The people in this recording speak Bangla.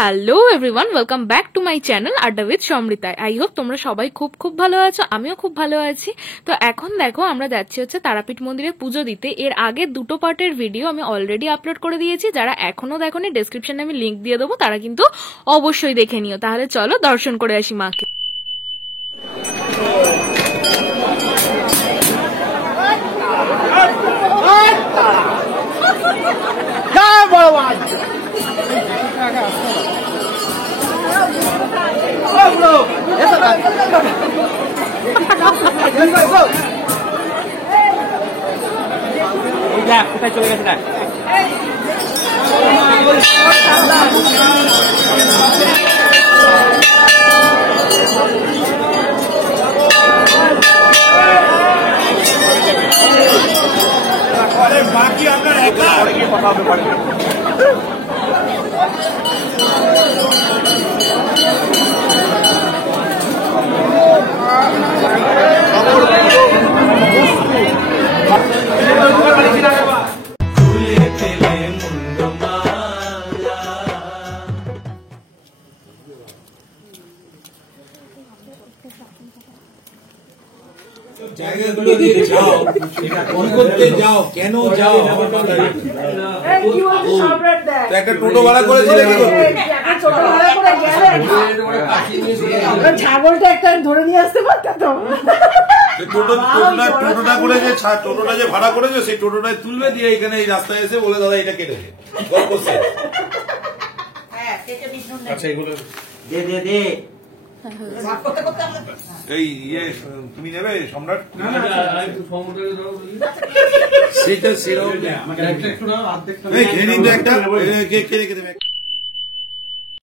Hello everyone, welcome back to my channel আড্ডা উইথ সমৃতা। আই হোপ তোমরা সবাই খুব খুব ভালো আছো, আমিও খুব ভালো আছি। তো এখন দেখো আমরা যাচ্ছি হচ্ছে তারাপীঠ মন্দিরে পুজো দিতে। এর আগে দুটো পার্টের ভিডিও আমি অলরেডি আপলোড করে দিয়েছি, যারা এখনো দেখোনি ডেসক্রিপশনে আমি লিঙ্ক দিয়ে দেবো, তারা কিন্তু অবশ্যই দেখে নিও। তাহলে চলো দর্শন করে আসি মাকে। কোথায় চলে গেছে না বাকি আমরা একা কথা হবে পারি। জায়গাগুলো দিয়ে যাও, করতে যাও, কেন যাও? একটা টোটো ভাড়া করেছিল, ছাগলটা একটা ধরে নিয়ে আসতে পারতাম। টোটোটা করে যে টোটোটা যে ভাড়া করেছে সেই টোটোটায় তুলবে দিয়ে এখানে এই রাস্তায় এসে বলে দাদা এটা কেটেছে। আচ্ছা এগুলো দে দে দে এই তুমি নেবে সম্রাট? সেটা সেরকম একটা